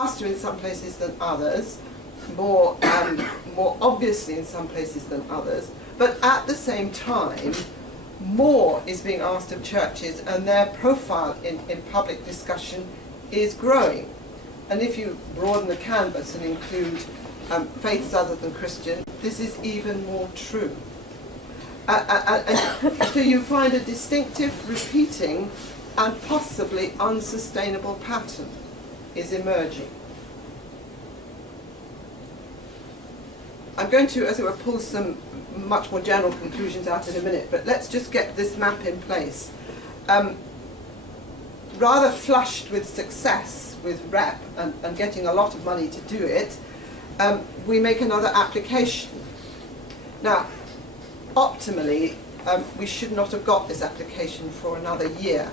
faster in some places than others, more obviously in some places than others, but at the same time, more is being asked of churches, and their profile in public discussion is growing. And if you broaden the canvas and include faiths other than Christian, this is even more true. And so you find a distinctive, repeating, and possibly unsustainable pattern is emerging. I'm going to, as it were, pull some much more general conclusions out in a minute, but let's just get this map in place. Rather flushed with success with REP and getting a lot of money to do it, we make another application. Now, optimally, we should not have got this application for another year.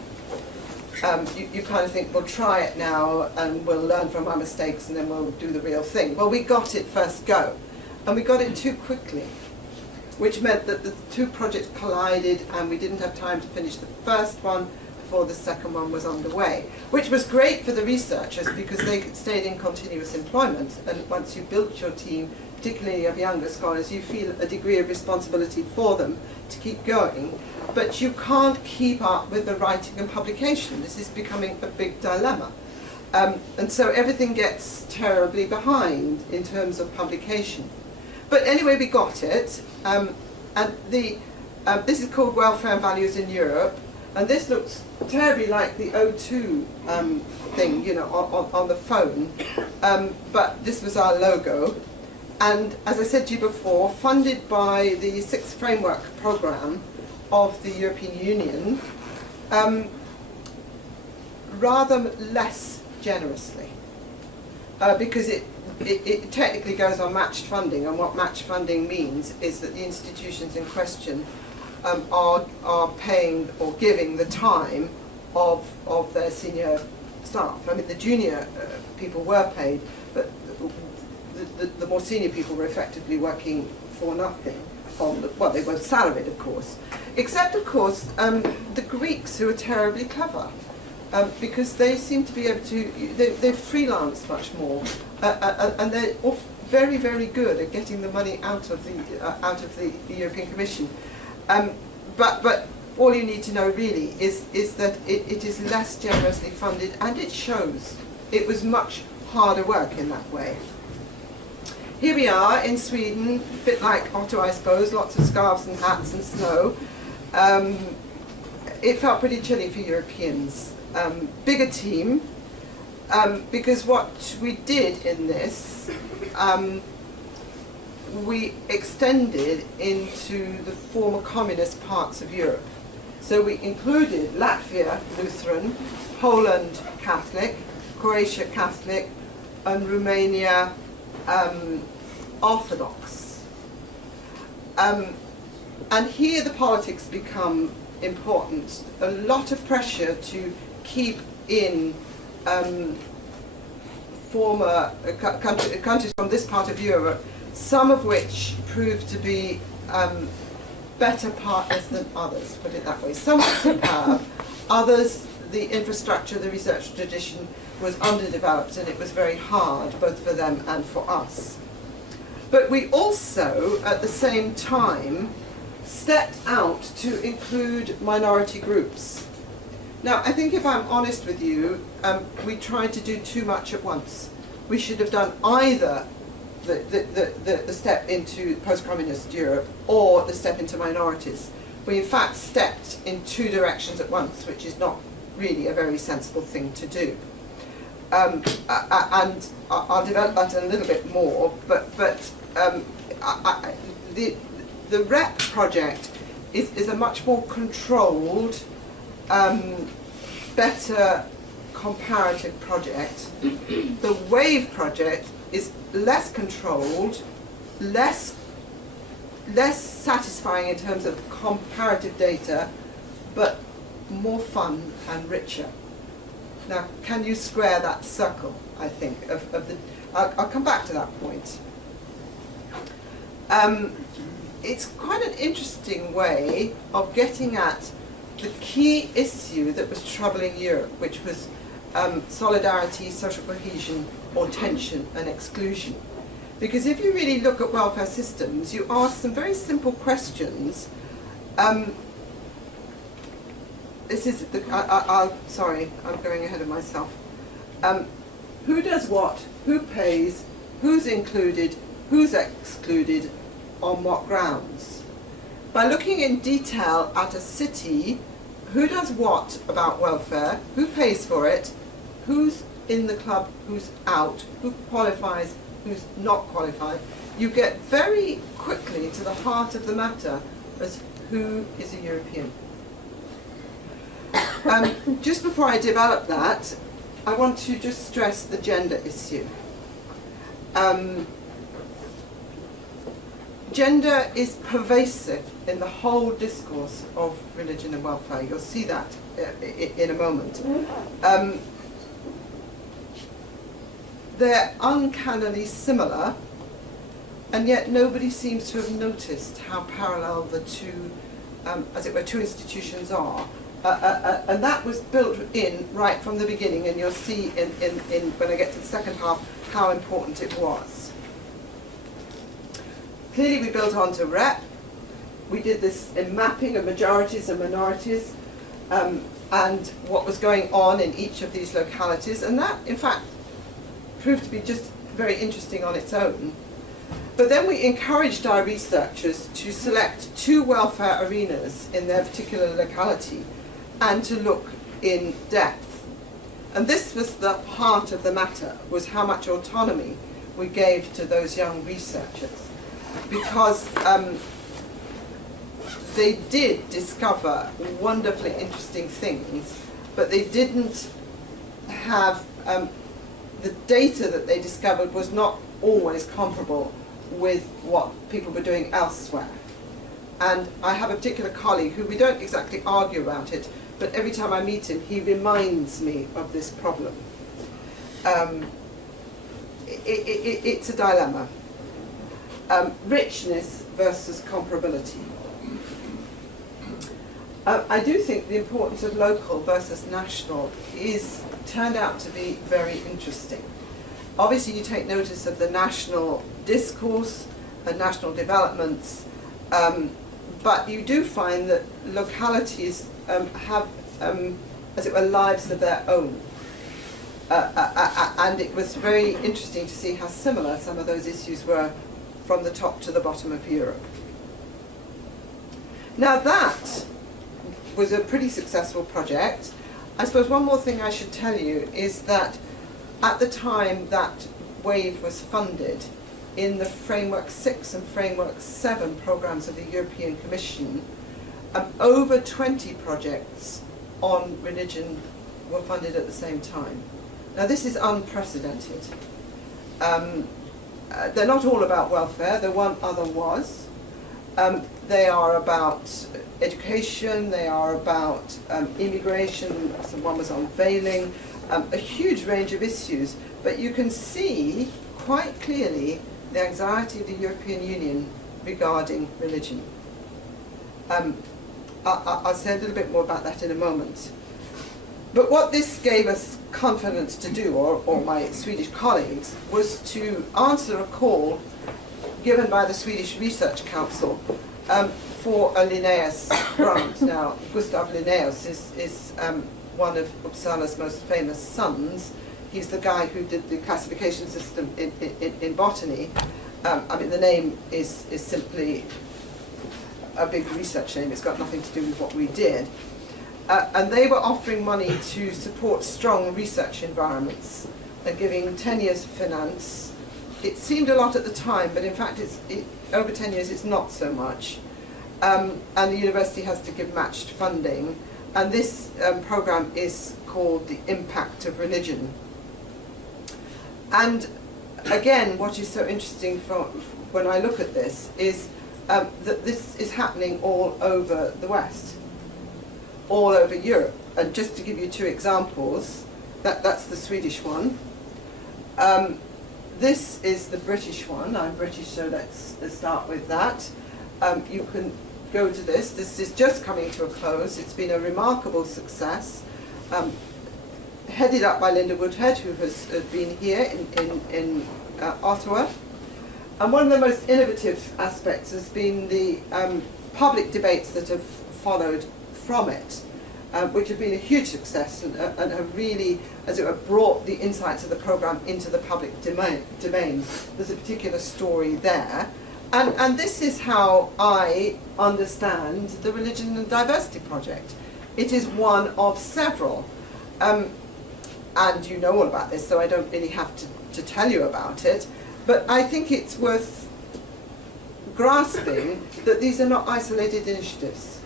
You kind of think, we'll try it now and we'll learn from our mistakes and then we'll do the real thing. Well, we got it first go, and we got it too quickly, which meant that the two projects collided and we didn't have time to finish the first one before the second one was underway, which was great for the researchers because they stayed in continuous employment, and once you built your team, particularly of younger scholars, you feel a degree of responsibility for them to keep going, but you can't keep up with the writing and publication. This is becoming a big dilemma. And so everything gets terribly behind in terms of publication. But anyway, we got it, and this is called Welfare and Values in Europe, and this looks terribly like the O2 thing, you know, on the phone, but this was our logo. And as I said to you before, funded by the 6th Framework Programme of the European Union, rather less generously, because it technically goes on matched funding, and what matched funding means is that the institutions in question are paying or giving the time of their senior staff. I mean, the junior people were paid, but the more senior people were effectively working for nothing. Well, they were salaried, of course. Except, of course, the Greeks, who are terribly clever, because they seem to be able to, they freelance much more, and they're very, very good at getting the money out of the European Commission. But all you need to know really is that it is less generously funded, and it shows. It was much harder work in that way. Here we are in Sweden, a bit like Ottawa, I suppose, lots of scarves and hats and snow. It felt pretty chilly for Europeans. Bigger team, because what we did in this, we extended into the former communist parts of Europe. So we included Latvia Lutheran, Poland Catholic, Croatia Catholic, and Romania Orthodox. And here the politics become important. A lot of pressure to keep in former countries from this part of Europe, some of which proved to be better partners than others, put it that way. Some were superb, others, the infrastructure, the research tradition was underdeveloped, and it was very hard, both for them and for us. But we also, at the same time, stepped out to include minority groups. Now, I think if I'm honest with you, we tried to do too much at once. We should have done either the step into post-communist Europe or the step into minorities. We in fact stepped in two directions at once, which is not really a very sensible thing to do. And I'll develop that a little bit more, but the REP project is a much more controlled, better comparative project. The WAVE project is less controlled, less satisfying in terms of comparative data, but more fun and richer. Now, can you square that circle, I think, of the... I'll come back to that point. It's quite an interesting way of getting at the key issue that was troubling Europe, which was solidarity, social cohesion, or tension and exclusion. Because if you really look at welfare systems, you ask some very simple questions. Sorry, I'm going ahead of myself. Who does what? Who pays? Who's included? Who's excluded? On what grounds? By looking in detail at a city, who does what about welfare? Who pays for it? Who's in the club? Who's out? Who qualifies? Who's not qualified? You get very quickly to the heart of the matter as who is a European. Just before I develop that, I want to just stress the gender issue. Gender is pervasive in the whole discourse of religion and welfare. You'll see that in a moment. They're uncannily similar, and yet nobody seems to have noticed how parallel the two, as it were, two institutions are. And that was built in right from the beginning, and you'll see in when I get to the second half how important it was. Clearly we built onto REP. We did this in mapping of majorities and minorities and what was going on in each of these localities, and that in fact proved to be just very interesting on its own. But then we encouraged our researchers to select 2 welfare arenas in their particular locality and to look in depth. And this was the heart of the matter, was how much autonomy we gave to those young researchers. Because they did discover wonderfully interesting things, but they didn't have, the data that they discovered was not always comparable with what people were doing elsewhere. And I have a particular colleague who we don't exactly argue about it, but every time I meet him, he reminds me of this problem. It's a dilemma. Richness versus comparability. I do think the importance of local versus national is turned out to be very interesting. Obviously you take notice of the national discourse and national developments, but you do find that localities have, as it were, lives of their own. And it was very interesting to see how similar some of those issues were from the top to the bottom of Europe. Now that was a pretty successful project. I suppose one more thing I should tell you is that at the time that WAVE was funded, in the Framework 6 and Framework 7 programs of the European Commission, over 20 projects on religion were funded at the same time. Now this is unprecedented. They're not all about welfare, the one other was. They are about education, they are about immigration, so one was on veiling, a huge range of issues, but you can see quite clearly the anxiety of the European Union regarding religion. I'll say a little bit more about that in a moment. But what this gave us confidence to do, or my Swedish colleagues, was to answer a call given by the Swedish Research Council for a Linnaeus grant. Now, Gustav Linnaeus is one of Uppsala's most famous sons. He's the guy who did the classification system in botany. I mean, the name is simply a big research name. It's got nothing to do with what we did. And they were offering money to support strong research environments and giving 10 years of finance. It seemed a lot at the time, but in fact, over 10 years, it's not so much. And the university has to give matched funding. And this program is called The Impact of Religion. And again, what is so interesting when I look at this is that this is happening all over the West, all over Europe. And just to give you 2 examples, that's the Swedish one. This is the British one. I'm British, so let's start with that. You can go to this. This is just coming to a close. It's been a remarkable success. headed up by Linda Woodhead, who has been here in Ottawa. And one of the most innovative aspects has been the public debates that have followed from it, which have been a huge success and have really, as it were, brought the insights of the programme into the public domain. There's a particular story there. And this is how I understand the Religion and Diversity Project. It is one of several. And you know all about this, so I don't really have to tell you about it. But I think it's worth grasping that these are not isolated initiatives.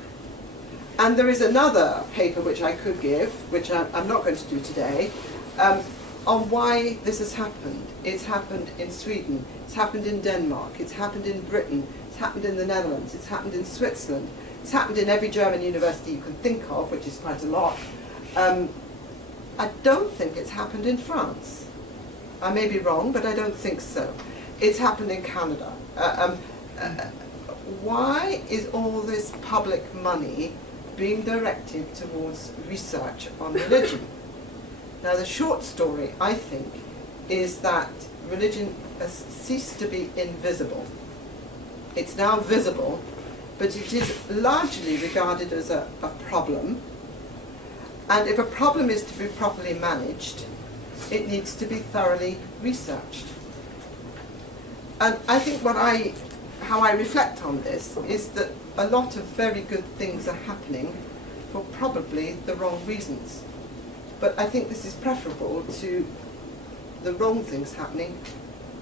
And there is another paper which I could give, which I'm not going to do today, on why this has happened. It's happened in Sweden, it's happened in Denmark, it's happened in Britain, it's happened in the Netherlands, it's happened in Switzerland, it's happened in every German university you can think of, which is quite a lot. I don't think it's happened in France. I may be wrong, but I don't think so. It's happened in Canada. Why is all this public money being directed towards research on religion? Now, the short story, I think, is that religion has ceased to be invisible. It's now visible, but it is largely regarded as a problem. And if a problem is to be properly managed, it needs to be thoroughly researched. And I think how I reflect on this is that a lot of very good things are happening for probably the wrong reasons. But I think this is preferable to the wrong things happening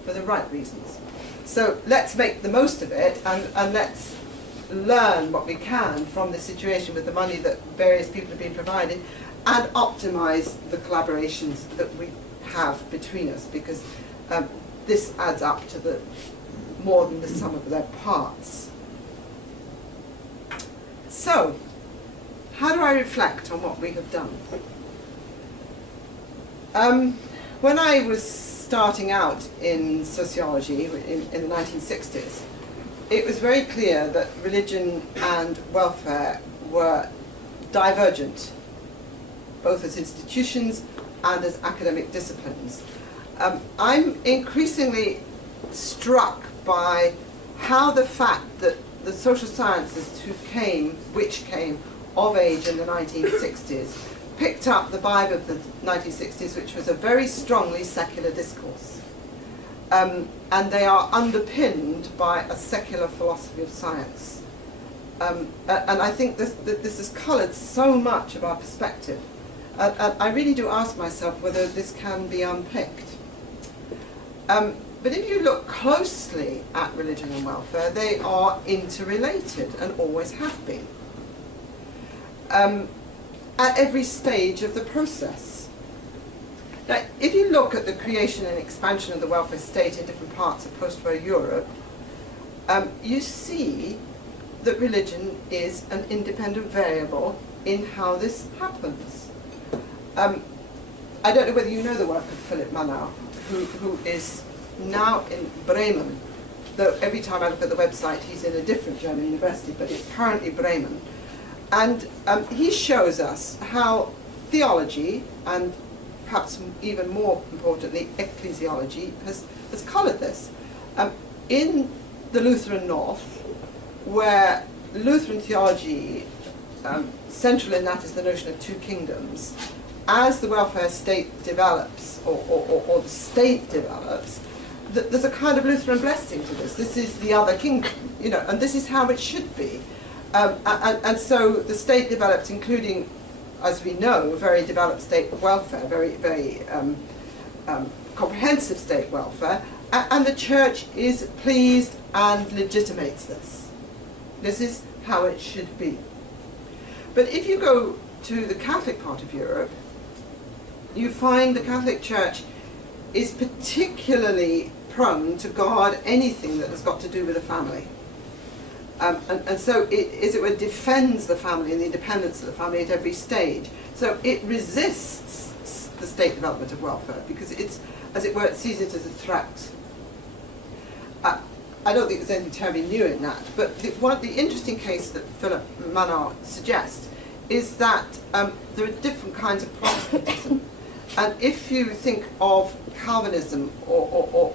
for the right reasons. So let's make the most of it, and let's learn what we can from the situation with the money that various people have been providing, and optimize the collaborations that we have between us, because this adds up to the more than the sum of their parts. So, how do I reflect on what we have done? When I was starting out in sociology in the 1960s, it was very clear that religion and welfare were divergent, both as institutions and as academic disciplines. I'm increasingly struck by how the fact that the social sciences which came of age in the 1960s, picked up the vibe of the 1960s, which was a very strongly secular discourse. And they are underpinned by a secular philosophy of science. And I think this has coloured so much of our perspective. I really do ask myself whether this can be unpicked. But if you look closely at religion and welfare, they are interrelated and always have been. At every stage of the process. Now, if you look at the creation and expansion of the welfare state in different parts of post-war Europe, you see that religion is an independent variable in how this happens. I don't know whether you know the work of Philip Manau, who is now in Bremen, though every time I look at the website he's in a different German university, but it's currently Bremen. And he shows us how theology, and perhaps even more importantly, ecclesiology, has coloured this. In the Lutheran North, where Lutheran theology, central in that is the notion of two kingdoms, as the welfare state develops, or the state develops, there's a kind of Lutheran blessing to this. This is the other kingdom, and this is how it should be. And so the state develops, including, as we know, very developed state welfare, very, very comprehensive state welfare, and the church is pleased and legitimates this. This is how it should be. But if you go to the Catholic part of Europe, you find the Catholic Church is particularly prone to guard anything that has got to do with the family. And so it, as it were, defends the family and the independence of the family at every stage. So it resists the state development of welfare because it's, as it were, it sees it as a threat. I don't think there's anything terribly new in that, but the interesting case that Philip Manau suggests is that there are different kinds of Protestantism. And if you think of Calvinism or